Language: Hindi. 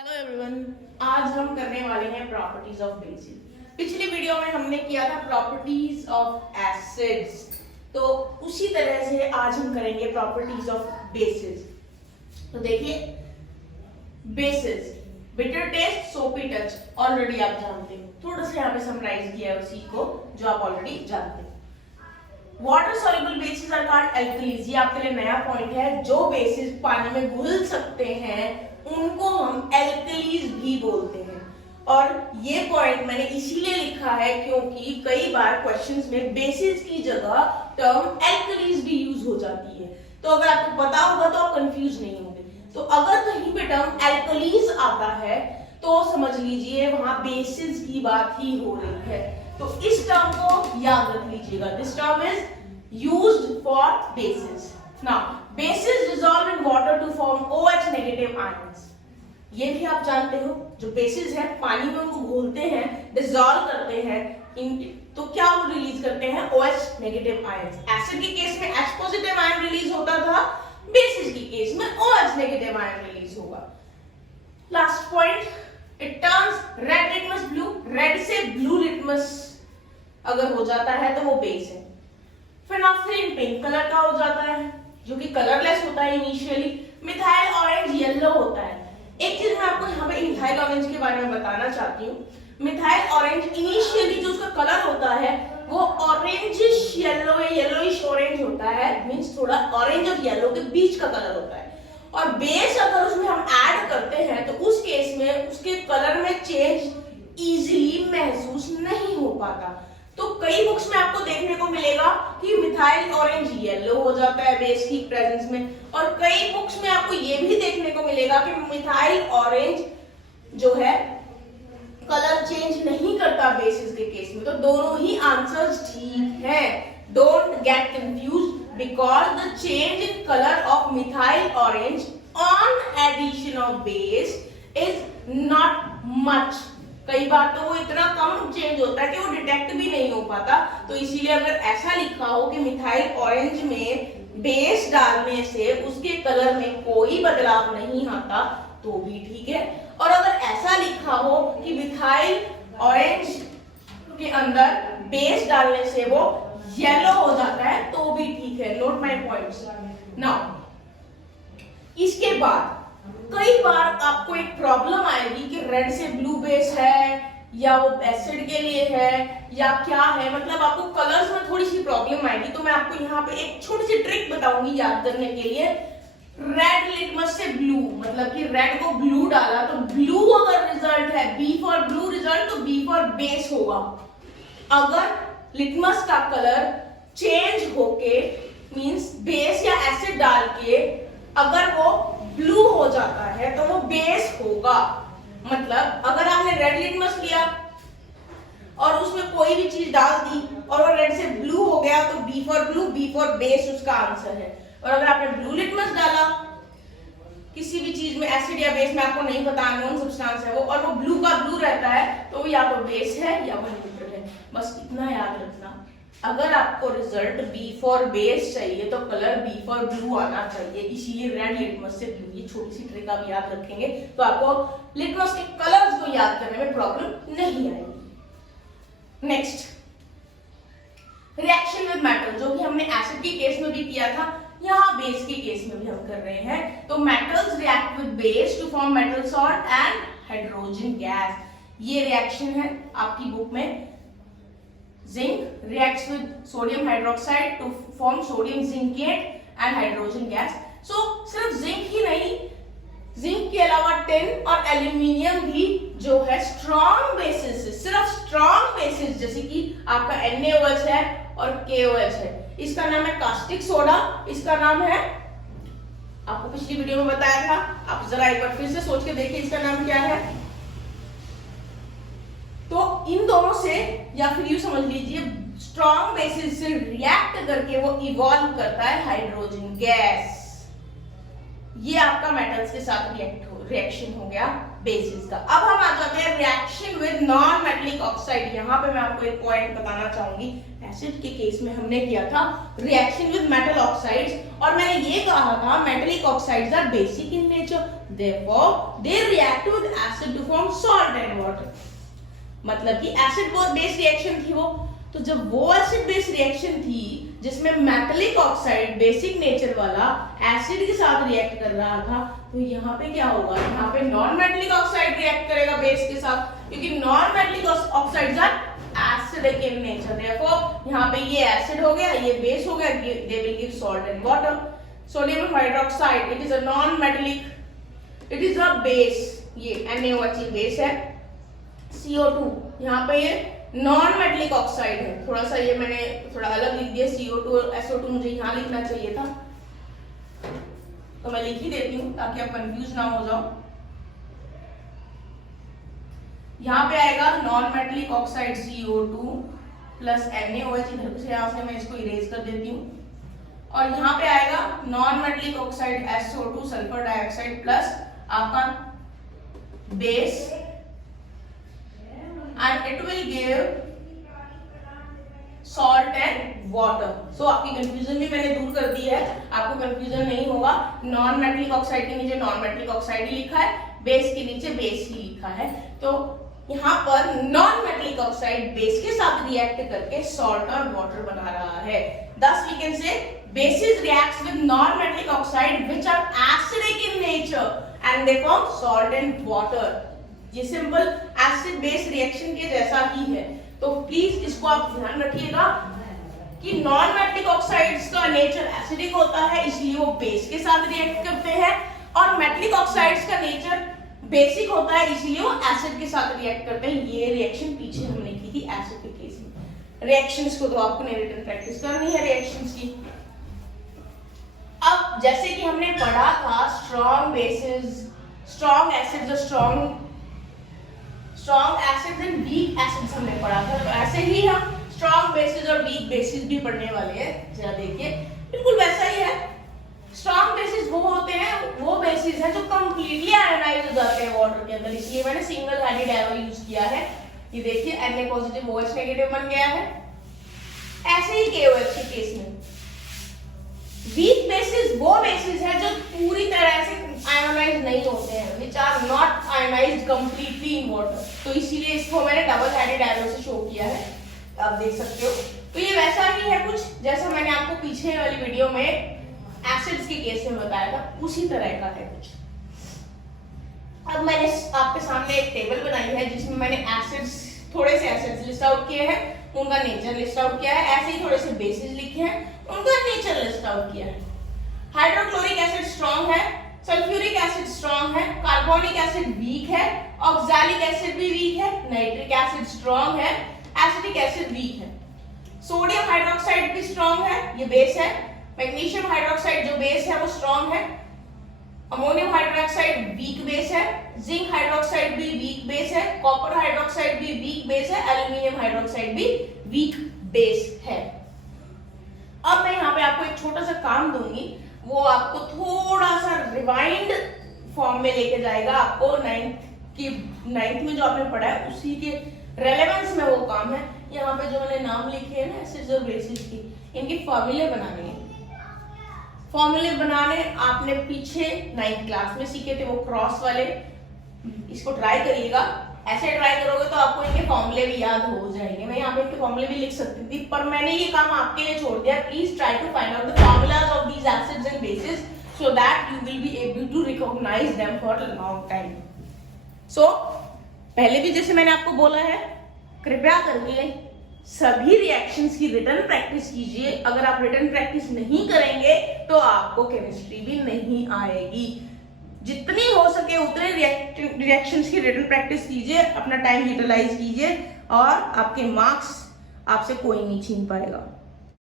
हेलो एवरीवन, आज हम करने वाले हैं प्रॉपर्टीज ऑफ बेसिस। पिछली वीडियो में हमने किया था प्रॉपर्टीज ऑफ एसिड्स, तो उसी तरह से आज हम करेंगे प्रॉपर्टीज ऑफ बेसिस। तो देखिए, बेसिस बिटर टेस्ट, सोपी टच, ऑलरेडी आप जानते हो। थोड़ा सा यहाँ पे समराइज किया है उसी को जो आप ऑलरेडी जानते हो। Water soluble bases are called alkalis. ये आपके लिए नया पॉइंट है। जो बेसिस पानी में घुल सकते हैं उनको हम एल्कलीज भी बोलते हैं। और ये पॉइंट मैंने इसीलिए लिखा है क्योंकि कई बार क्वेश्चंस में बेसिस की जगह टर्म एल्कलीज भी यूज हो जाती है। तो अगर आपको पता होगा तो आप कंफ्यूज नहीं होंगे। तो अगर कहीं पे टर्म एल्कलीज आता है तो समझ लीजिए वहां बेसिस की बात ही हो रही है। तो इस टर्म को याद रख लीजिएगा। This term is used for bases. Now bases dissolve in water to form OH negative ions. ये भी आप जानते हो, जो बेसिस है पानी में उनको घोलते हैं, डिसॉल्व करते हैं, तो क्या वो रिलीज करते हैं? OH negative ions. एसिड के केस में H पॉजिटिव आयन रिलीज होता था, बेसिस के केस में OH नेगेटिव आयन रिलीज होगा। Last point, it turns red litmus blue. Red से ब्लू लिटमस अगर हो जाता है तो वो बेस है। फिनोल्फथालीन पिंक कलर का हो जाता है, जो कि कलरलेस होता है इनिशियली। मिथाइल ऑरेंज येलो होता है। एक चीज मैं आपको यहाँ पे मिथाइल ऑरेंज के बारे में बताना चाहती हूँ। मिथाइल ऑरेंज इनिशियली जो उसका कलर होता है वो ऑरेंजिश येलो या येलोइश ऑरेंज होता है, मींस थोड़ा ऑरेंज और येलो के बीच का कलर होता है। और बेस अगर उसमें हम ऐड करते हैं तो उस केस में उसके कलर में चेंज इजीली महसूस नहीं हो पाता। तो कई बुक्स में आपको देखने को मिलेगा कि मिथाइल ऑरेंज येलो हो जाता है बेस की प्रेजेंस में, और कई बुक्स में आपको ये भी देखने को मिलेगा कि मिथाइल ऑरेंज जो है कलर चेंज नहीं करता बेसिस के केस में। तो दोनों ही आंसर्स ठीक हैं। Don't get confused because the change in colour of methyl orange on addition of base is not much. कई बार तो वो इतना कम चेंज होता है कि वो डिटेक्ट भी नहीं हो पाता। तो इसीलिए अगर ऐसा लिखा हो कि मिथाइल ऑरेंज में बेस डालने से उसके कलर में कोई बदलाव नहीं आता तो भी ठीक है। और अगर ऐसा लिखा हो कि मिथाइल ऑरेंज के अंदर बेस डालने से वो येलो हो जाता है तो भी ठीक है। Note my points. नाउ इसके बाद कई बार आपको एक प्रॉब्लम आएगी कि रेड से ब्लू बेस है या वो एसिड के लिए है या क्या है, मतलब आपको कलर्स में थोड़ी सी प्रॉब्लम आएगी। तो मैं आपको यहाँ पे एक छोटी सी ट्रिक बताऊंगी याद करने के लिए। रेड लिटमस से ब्लू, मतलब कि रेड को ब्लू डाला तो ब्लू अगर रिजल्ट है, बी फॉर ब्लू रिजल्ट, तो बी फॉर बेस होगा। अगर लिटमस का कलर चेंज होके मींस बेस या एसिड डाल के अगर वो ब्लू हो जाता है तो वो बेस होगा। मतलब अगर आपने रेड लिटमस लिया और उसमें कोई भी चीज डाल दी और वो रेड से ब्लू हो गया तो B for blue, B for base उसका आंसर है। और अगर आपने ब्लू लिटमस डाला किसी भी चीज में, एसिड या बेस में आपको नहीं पता अननोन सब्सटेंस है वो, और वो ब्लू का ब्लू रहता है तो या तो बेस है या वो न्यूट्रल है। बस इतना याद रखना। अगर आपको रिजल्ट बी फॉर बेस चाहिए तो कलर बी फॉर ब्लू आना चाहिए, इसीलिए रेड लिटमस से ब्लू। ये छोटी सी ट्रिक आप याद रखेंगे तो आपको लिटमस के कलर्स को याद करने में प्रॉब्लम नहीं आएगी। नेक्स्ट, रिएक्शन विद मेटल, जो कि हमने एसिड के केस में भी किया था, यहाँ बेस के केस में भी हम कर रहे हैं। तो metals react with base to form metal salt and hydrogen gas. ये रिएक्शन है आपकी बुक में। Zinc reacts with sodium hydroxide to form sodium zincate and hydrogen gas. So सिर्फ जिंक ही नहीं, जिंक के अलावा टिन और एल्यूमिनियम भी जो है स्ट्रॉन्ग बेसिस है। सिर्फ स्ट्रॉन्ग बेसिस जैसे कि आपका NaOH है और KOH है, इसका नाम है कास्टिक सोडा। इसका नाम है, आपको पिछली वीडियो में बताया था, आप जरा एक बार फिर से सोच के देखिए इसका नाम क्या है। तो इन दोनों से, या फिर यूं समझ लीजिए, स्ट्रॉन्ग बेसिस से रिएक्ट करके वो इवॉल्व करता है हाइड्रोजन गैस। ये आपका मेटल्स के साथ रिएक्शन हो गया। बेसिस का। अब हम आ जाते हैं reaction with non metallic oxide. यहाँ पे मैं आपको एक पॉइंट बताना चाहूंगी, एसिड के केस में हमने किया था रिएक्शन विद मेटल ऑक्साइड्स, और मैंने ये कहा था metallic oxides are basic in nature, therefore they react with acid to form salt and water. मतलब कि एसिड और बेस रिएक्शन थी वो, तो जब वो एसिड बेस रिएक्शन थी जिसमें मेटेलिक ऑक्साइड बेसिक नेचर वाला एसिड के साथ रिएक्ट कर रहा था, तो यहाँ पे क्या होगा, यहाँ पे नॉन मेटेलिक ऑक्साइड रिएक्ट करेगा बेस के साथ, क्योंकि non metallic oxides are acidic in nature, therefore यहाँ पे ये एसिड हो गया, ये बेस हो गया, they will give salt and water. Sodium hydroxide it is a non metallic, it is a base, ये NaOH बेस है। CO2 यहाँ पे ये नॉन मेटेलिक ऑक्साइड है, थोड़ा सा ये मैंने थोड़ा अलग लिख दिया, CO2 और SO2 मुझे यहाँ लिखना चाहिए था, तो मैं लिख ही देती हूँ ताकि आप कंफ्यूज ना हो जाओ। यहाँ पे आएगा non metallic oxide CO2 plus NaOH, इधर से यहाँ से मैं इसको इरेज कर देती हूँ, और यहाँ पे आएगा non metallic oxide SO2 sulphur dioxide plus आपका base, and it will give salt and water. So आपकी कंफ्यूजन भी मैंने दूर कर दी है, आपको कंफ्यूजन नहीं होगा। नॉन मेटेलिक ऑक्साइड के नीचे नॉन मेटेलिक ऑक्साइड ही लिखा है, बेस के नीचे बेस ही लिखा है, तो यहाँ पर नॉन मेटेलिक ऑक्साइड बेस के साथ रिएक्ट करके सॉल्ट और वाटर बना रहा है। Thus we can say bases reacts with non-metallic oxide which are acidic in nature and they form salt and water. ये सिंपल एसिड बेस रिएक्शन के जैसा ही है, तो प्लीज इसको आप ध्यान रखिएगा कि नॉन मेटेलिक ऑक्साइड्स का नेचर एसिडिक होता है, इसलिए वो बेस के साथ रिएक्ट करते हैं, और मेटेलिक ऑक्साइड्स का नेचर बेसिक होता है, इसलिए वो एसिड के साथ रिएक्ट करते हैं। ये रिएक्शन पीछे हमने की थी एसिड के केस में। रिएक्शंस को तो आपको रिटन प्रैक्टिस करनी है रिएक्शंस की। अब जैसे कि हमने पढ़ा था स्ट्रॉन्ग बेसिस, स्ट्रॉन्ग एसिड्स और strong acids and weak acids हमने पढ़ा था, तो ऐसे ही हम स्ट्रॉन्ग बेसिस और वीक बेसिस भी पढ़ने वाले हैं। जरा देखिए, बिल्कुल वैसा ही है। स्ट्रॉन्ग बेसिस वो होते हैं, वो बेसिस है जो कंप्लीटली आयोनाइज हो जाते हैं वाटर के अंदर, इसलिए मैंने सिंगल हेडेड एरो यूज किया है। ये देखिए Na पॉजिटिव OH नेगेटिव बन गया है। ऐसे ही KOH के केस में वीक बेसिस वो बेसिस है जो पूरी तरह से आयोनाइज नहीं होते हैं, which are not ionized completely in water, तो इसीलिए इसको मैंने डबल हेडेड एरो से शो किया है, आप देख सकते हो। तो ये वैसा ही है कुछ जैसा मैंने आपको पीछे वाली वीडियो में एसिड्स के केस में बताया था, उसी तरह का है कुछ। अब मैंने आपके सामने एक टेबल बनाई है जिसमें मैंने एसिड्स, थोड़े से एसिड्स लिस्ट आउट किए हैं, उनका नेचर लिस्ट आउट किया है, ऐसे ही थोड़े से बेसिस लिखे हैं, उनका नेचर लिस्ट आउट किया है। हाइड्रोक्लोरिक एसिड स्ट्रॉन्ग है, सल्फ्यूरिक एसिड स्ट्रॉन्ग है, कार्बोनिक एसिड वीक है, ऑक्सैलिक एसिड भी वीक है, नाइट्रिक एसिड स्ट्रॉन्ग है, एसिटिक एसिड वीक है। सोडियम हाइड्रोक्साइड भी स्ट्रॉन्ग है, ये बेस है। मैग्नीशियम हाइड्रोक्साइड जो बेस है वो स्ट्रॉन्ग है। अमोनियम हाइड्रोक्साइड वीक बेस है। जिंक हाइड्रोक्साइड भी वीक बेस है। कॉपर हाइड्रोक्साइड भी वीक बेस है। एल्यूमिनियम हाइड्रोक्साइड भी वीक बेस है। अब मैं यहाँ पे आपको एक छोटा सा काम दूंगी, वो आपको थोड़ा सा रिवाइंड फॉर्म में लेके जाएगा, आपको नाइन्थ में जो आपने पढ़ा है उसी के रेलेवेंस में वो काम है। यहाँ पे जो मैंने नाम लिखे हैं ना एसिड्स और बेसिस की, इनके फॉर्मूले बनाने हैं। फॉर्मूले बनाने आपने पीछे 9th क्लास में सीखे थे, वो क्रॉस वाले। इसको ट्राई करिएगा, ऐसे ट्राई करोगे तो आपको इनके फॉर्मूले भी याद हो जाएंगे। मैं यहाँ पे इनके फॉर्मूले भी लिख सकती थी, पर मैंने ये काम आपके लिए छोड़ दिया। Please try to find out the formulas of these acids and bases so that you will be able to recognize them for a long time. So पहले भी जैसे मैंने आपको बोला है, कृपया करके सभी रिएक्शंस की रिटन प्रैक्टिस कीजिए। अगर आप रिटन प्रैक्टिस नहीं करेंगे तो आपको केमिस्ट्री भी नहीं आएगी। जितनी हो सके उतने रिएक्शंस की रिटन प्रैक्टिस कीजिए, अपना टाइम यूटिलाइज कीजिए, और आपके मार्क्स आपसे कोई नहीं छीन पाएगा।